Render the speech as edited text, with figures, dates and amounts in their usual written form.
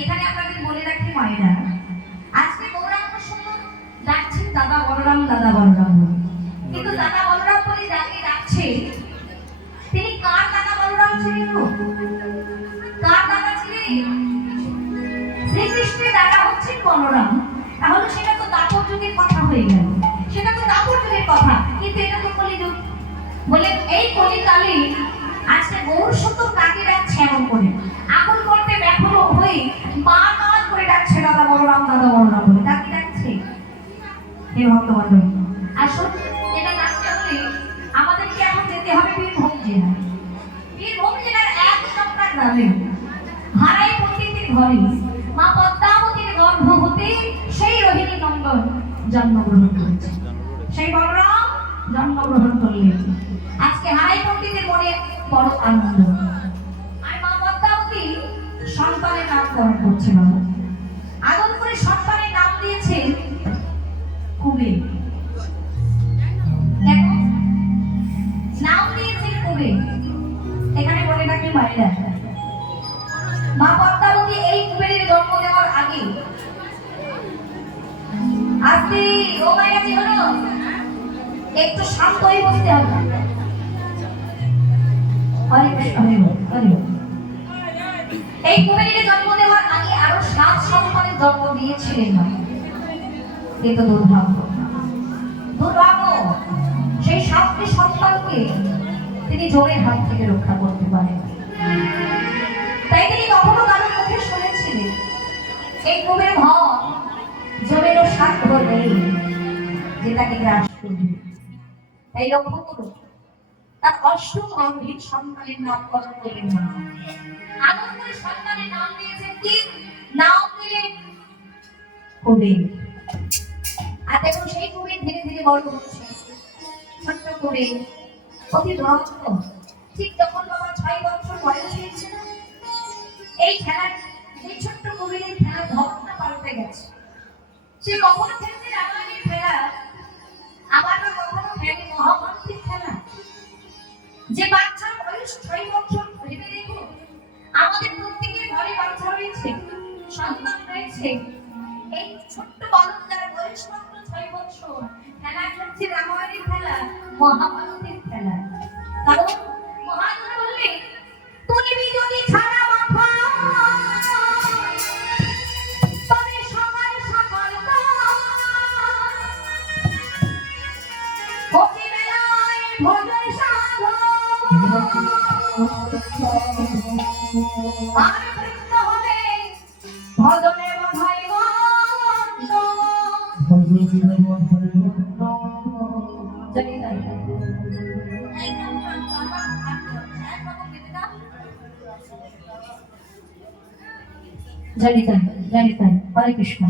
এখানে আপনাদের বলে রাখি মায়েরা, আজকে গৌরাঙ্গ সুন্দর ডাকছেন দাদা বলরাম, দাদা বলরাম, কিন্তু দাদা বলরাম বলে যাকে ডাকছে তিনি কার দাদা বলরাম ছিলেন? কার দাদা ছিলেন? শ্রীকৃষ্ণের দাদা হচ্ছেন বলরাম। তাহলে সেটা তো দাপর যুগের কথা হয়ে গেল, সেটা তো দাপর যুগের কথা, কিন্তু এটা তো কলিযুগ। বলে এই কলিকালে আজকে গৌর সুন্দর কাকে ডাকছে এমন করে আকুল করতে ব্যাকুল হয়ে মা কাজ করে ডাকছে দাদা বলরাম, দাদা বলরাম বলে কাকে ডাকছে? হে ভক্তবন্ধু, আসুন এটা ডাকতে হলে আমাদেরকে এখন যেতে হবে বীরভূম জেলা। বীরভূম জেলার এক সপ্তাহ গ্রামে হারাই পণ্ডিতের ঘরে মা পদ্মাবতীর গর্ভ হতে সেই রোহিণী নন্দন জন্মগ্রহণ করেছে, সেই বলরাম জন্মগ্রহণ করলেন। আজকে হারাই পণ্ডিতের মনে বড় আনন্দ। আর মা পদ্মাবতী সন্তানের নামকরণ করছে, বাবা আদর করে সন্তানের নাম দিয়েছে কুবের। দেখো নাম দিয়েছে কুবের। এখানে বলে রাখি মায়েরা, মা পদ্মাবতী এই কুবেরের জন্ম দেওয়ার আগে আজকে ও মায়েরা কি হলো, একটু শান্ত হয়ে বসতে হবে। এই কুবেরের জন্ম দেওয়ার আগে আরো 7 সন্তানের জন্ম দিয়েছিলেন। কিন্তু দুর্ভাগ্য, সেই 7টি সন্তানকে তিনি জোরের হাত থেকে রক্ষা করতে পারেন। তাই তিনি কখনো কারোর মুখে শুনেছিলেন এই কুবের ভয় জোরেরও সাধ্য নেই যে তাকে গ্রাস করবে। তাই লক্ষ্য করুন, তার 8ম গম্ভীর সন্তানের নামকরণ করলেন না, আদর করে সন্তানের নাম দিয়েছেন কি? নাম দিলেন কুবের। আর দেখুন সেই কুবের ধীরে ধীরে বড় হচ্ছে, ছোট্ট কুবের অতি ভক্ত। ঠিক যখন বাবা 6 বছর বয়স হয়েছিল, এই খেলার এই ছোট্ট কুবেরের খেলার ধরনটা পাল্টে গেছে। সে কখনো খেলছে রামায়ণের খেলা, আবার কখনো খেলে মহাভারতের খেলা। যে বাচ্চার বয়স 6 বছর, ভেবে দেখুন আমাদের প্রত্যেকের ঘরে বাচ্চা রয়েছে, সন্তান রয়েছে। এই ছোট্ট বালক যার বয়স মাত্র 6 বছর খেলা খেলছে রামায়ণের খেলা, মহাভারতের খেলা। কারণ মহাজন বললেন, তুমি যদি ছাড়া মাথা তবে সবার সকাল বেলায় ভজন সাধন আর বৃদ্ধ হবে ভজনে বাধাই বন্ধ। জানি তাই, হরে কৃষ্ণ।